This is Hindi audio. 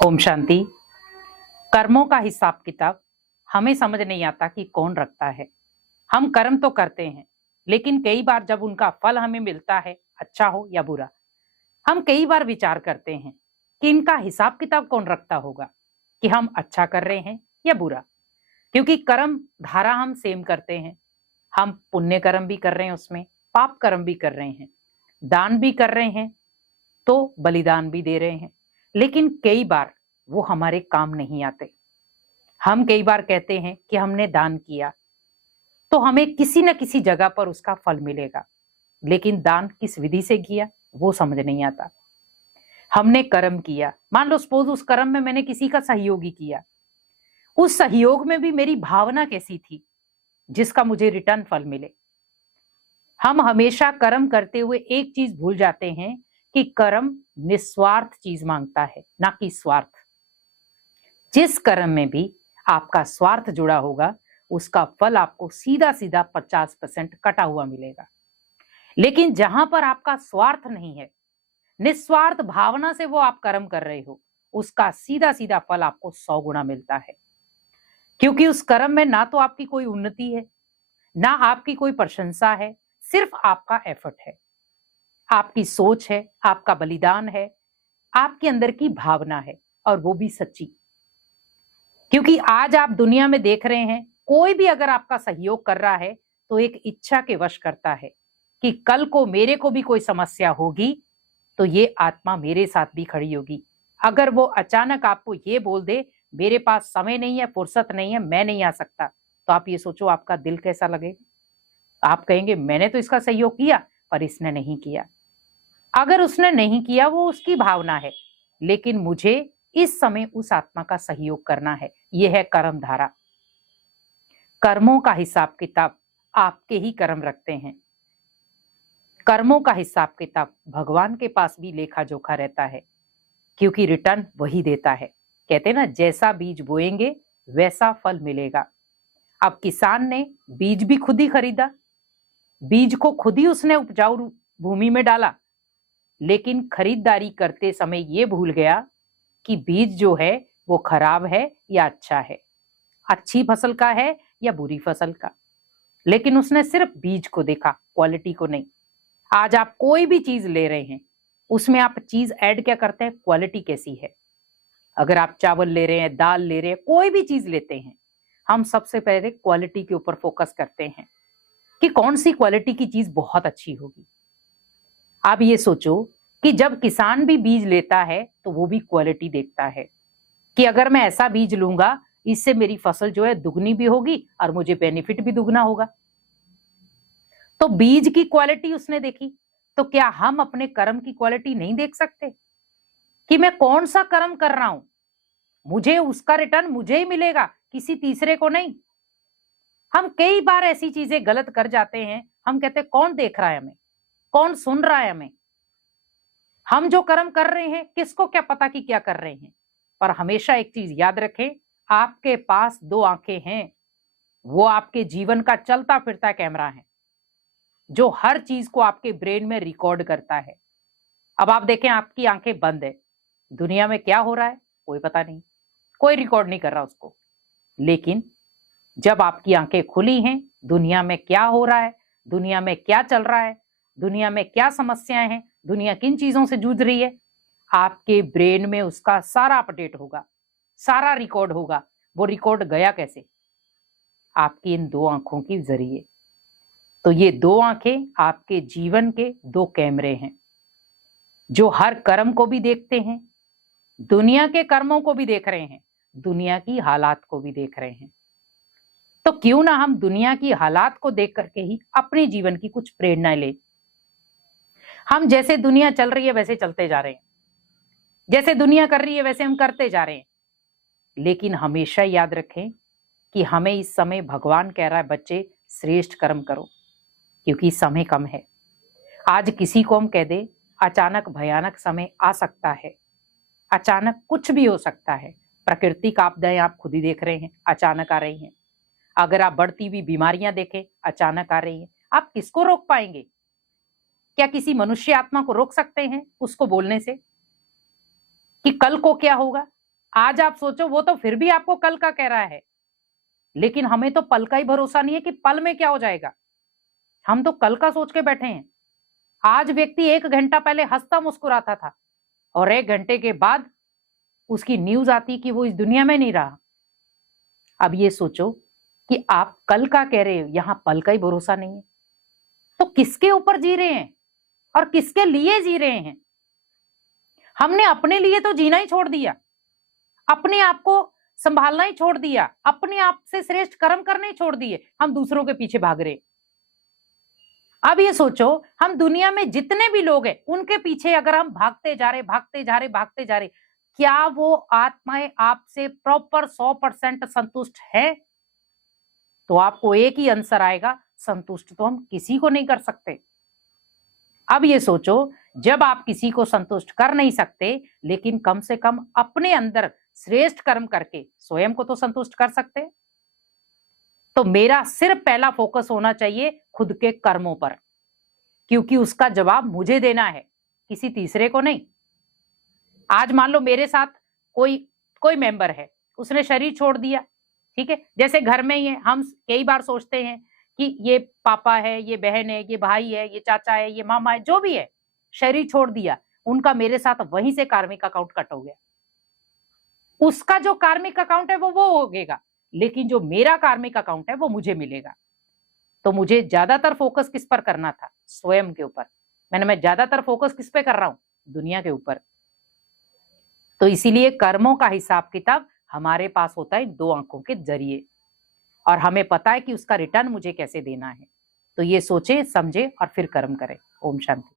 ओम शांति। कर्मों का हिसाब किताब हमें समझ नहीं आता कि कौन रखता है। हम कर्म तो करते हैं, लेकिन कई बार जब उनका फल हमें मिलता है, अच्छा हो या बुरा, हम कई बार विचार करते हैं कि इनका हिसाब किताब कौन रखता होगा, कि हम अच्छा कर रहे हैं या बुरा। क्योंकि कर्म धारा हम सेम करते हैं। हम पुण्य कर्म भी कर रहे हैं, उसमें पाप कर्म भी कर रहे हैं, दान भी कर रहे हैं, तो बलिदान भी दे रहे हैं। लेकिन कई बार वो हमारे काम नहीं आते। हम कई बार कहते हैं कि हमने दान किया तो हमें किसी न किसी जगह पर उसका फल मिलेगा, लेकिन दान किस विधि से किया वो समझ नहीं आता। हमने कर्म किया, मान लो सपोज उस कर्म में मैंने किसी का सहयोग ही किया, उस सहयोग में भी मेरी भावना कैसी थी जिसका मुझे रिटर्न फल मिले। हम हमेशा कर्म करते हुए एक चीज भूल जाते हैं कि कर्म निस्वार्थ चीज मांगता है, ना कि स्वार्थ। जिस कर्म में भी आपका स्वार्थ जुड़ा होगा, उसका फल आपको सीधा सीधा 50% कटा हुआ मिलेगा। लेकिन जहां पर आपका स्वार्थ नहीं है, निस्वार्थ भावना से वो आप कर्म कर रहे हो, उसका सीधा सीधा फल आपको 100 गुना मिलता है। क्योंकि उस कर्म में ना तो आपकी कोई उन्नति है, ना आपकी कोई प्रशंसा है, सिर्फ आपका एफर्ट है, आपकी सोच है, आपका बलिदान है, आपके अंदर की भावना है, और वो भी सच्ची। क्योंकि आज आप दुनिया में देख रहे हैं, कोई भी अगर आपका सहयोग कर रहा है तो एक इच्छा के वश करता है कि कल को मेरे को भी कोई समस्या होगी तो ये आत्मा मेरे साथ भी खड़ी होगी। अगर वो अचानक आपको ये बोल दे मेरे पास समय नहीं है, फुर्सत नहीं है, मैं नहीं आ सकता, तो आप ये सोचो आपका दिल कैसा लगेगा। आप कहेंगे मैंने तो इसका सहयोग किया पर इसने नहीं किया। अगर उसने नहीं किया वो उसकी भावना है, लेकिन मुझे इस समय उस आत्मा का सहयोग करना है। यह है कर्म धारा। कर्मों का हिसाब किताब आपके ही कर्म रखते हैं। कर्मों का हिसाब किताब भगवान के पास भी लेखा जोखा रहता है, क्योंकि रिटर्न वही देता है। कहते ना, जैसा बीज बोएंगे वैसा फल मिलेगा। अब किसान ने बीज भी खुद ही खरीदा, बीज को खुद ही उसने उपजाऊ भूमि में डाला, लेकिन खरीदारी करते समय ये भूल गया कि बीज जो है वो खराब है या अच्छा है, अच्छी फसल का है या बुरी फसल का। लेकिन उसने सिर्फ बीज को देखा, क्वालिटी को नहीं। आज आप कोई भी चीज ले रहे हैं, उसमें आप चीज ऐड क्या करते हैं, क्वालिटी कैसी है। अगर आप चावल ले रहे हैं, दाल ले रहे हैं, कोई भी चीज लेते हैं, हम सबसे पहले क्वालिटी के ऊपर फोकस करते हैं कि कौन सी क्वालिटी की चीज बहुत अच्छी होगी। आप ये सोचो कि जब किसान भी बीज लेता है तो वो भी क्वालिटी देखता है कि अगर मैं ऐसा बीज लूंगा, इससे मेरी फसल जो है दुगनी भी होगी और मुझे बेनिफिट भी दुगना होगा। तो बीज की क्वालिटी उसने देखी। तो क्या हम अपने कर्म की क्वालिटी नहीं देख सकते कि मैं कौन सा कर्म कर रहा हूं, मुझे उसका रिटर्न मुझे ही मिलेगा, किसी तीसरे को नहीं। हम कई बार ऐसी चीजें गलत कर जाते हैं। हम कहते हैं कौन देख रहा है हमें, कौन सुन रहा है हमें। हम जो कर्म कर रहे हैं किसको क्या पता कि क्या कर रहे हैं। पर हमेशा एक चीज याद रखें, आपके पास 2 आंखें हैं, वो आपके जीवन का चलता फिरता कैमरा है, जो हर चीज को आपके ब्रेन में रिकॉर्ड करता है। अब आप देखें, आपकी आंखें बंद है, दुनिया में क्या हो रहा है कोई पता नहीं, कोई रिकॉर्ड नहीं कर रहा उसको। लेकिन जब आपकी आंखें खुली हैं, दुनिया में क्या हो रहा है, दुनिया में क्या चल रहा है, दुनिया में क्या समस्याएं हैं, दुनिया किन चीजों से जूझ रही है, आपके ब्रेन में उसका सारा अपडेट होगा, सारा रिकॉर्ड होगा। वो रिकॉर्ड गया कैसे, आपकी इन 2 आंखों के जरिए। तो ये 2 आंखें आपके जीवन के 2 कैमरे हैं, जो हर कर्म को भी देखते हैं, दुनिया के कर्मों को भी देख रहे हैं, दुनिया की हालात को भी देख रहे हैं। तो क्यों ना हम दुनिया की हालात को देख करके ही अपने जीवन की कुछ प्रेरणाएं लें। हम जैसे दुनिया चल रही है वैसे चलते जा रहे हैं, जैसे दुनिया कर रही है वैसे हम करते जा रहे हैं। लेकिन हमेशा याद रखें कि हमें इस समय भगवान कह रहा है, बच्चे श्रेष्ठ कर्म करो, क्योंकि समय कम है। आज किसी को हम कह दे अचानक भयानक समय आ सकता है, अचानक कुछ भी हो सकता है। प्राकृतिक आपदाएं आप खुद ही देख रहे हैं, अचानक आ रही हैं। अगर आप बढ़ती हुई बीमारियां देखें, अचानक आ रही हैं। आप किसको रोक पाएंगे? क्या किसी मनुष्य आत्मा को रोक सकते हैं उसको बोलने से कि कल को क्या होगा? आज आप सोचो, वो तो फिर भी आपको कल का कह रहा है, लेकिन हमें तो पल का ही भरोसा नहीं है कि पल में क्या हो जाएगा। हम तो कल का सोच के बैठे हैं। आज व्यक्ति 1 घंटा पहले हंसता मुस्कुराता था और 1 घंटे के बाद उसकी न्यूज आती कि वो इस दुनिया में नहीं रहा। अब ये सोचो कि आप कल का कह रहे हो, यहां पल का ही भरोसा नहीं है। तो किसके ऊपर जी रहे हैं और किसके लिए जी रहे हैं? हमने अपने लिए तो जीना ही छोड़ दिया, अपने आप को संभालना ही छोड़ दिया, अपने आप से श्रेष्ठ कर्म करने ही छोड़ दिए। हम दूसरों के पीछे भाग रहे। अब ये सोचो, हम दुनिया में जितने भी लोग हैं उनके पीछे अगर हम भागते जा रहे, भागते जा रहे, भागते जा रहे, क्या वो आत्माएं आपसे प्रॉपर 100% संतुष्ट है? तो आपको एक ही आंसर आएगा, संतुष्ट तो हम किसी को नहीं कर सकते। अब ये सोचो, जब आप किसी को संतुष्ट कर नहीं सकते, लेकिन कम से कम अपने अंदर श्रेष्ठ कर्म करके स्वयं को तो संतुष्ट कर सकते। तो मेरा सिर्फ पहला फोकस होना चाहिए खुद के कर्मों पर, क्योंकि उसका जवाब मुझे देना है, किसी तीसरे को नहीं। आज मान लो मेरे साथ कोई मेंबर है, उसने शरीर छोड़ दिया, ठीक है। जैसे घर में ही है, हम कई बार सोचते हैं कि ये पापा है, ये बहन है, ये भाई है, ये चाचा है, ये मामा है, जो भी है, शरीर छोड़ दिया, उनका मेरे साथ वहीं से कार्मिक अकाउंट कट हो गया। उसका जो कार्मिक अकाउंट है वो होगेगा, लेकिन जो मेरा कार्मिक अकाउंट है वो मुझे मिलेगा। तो मुझे ज्यादातर फोकस किस पर करना था? स्वयं के ऊपर। मैं ज्यादातर फोकस किस पे कर रहा हूं? दुनिया के ऊपर। तो इसीलिए कर्मों का हिसाब किताब हमारे पास होता है 2 आंखों के जरिए, और हमें पता है कि उसका रिटर्न मुझे कैसे देना है। तो ये सोचे, समझे और फिर कर्म करें। ओम शांति।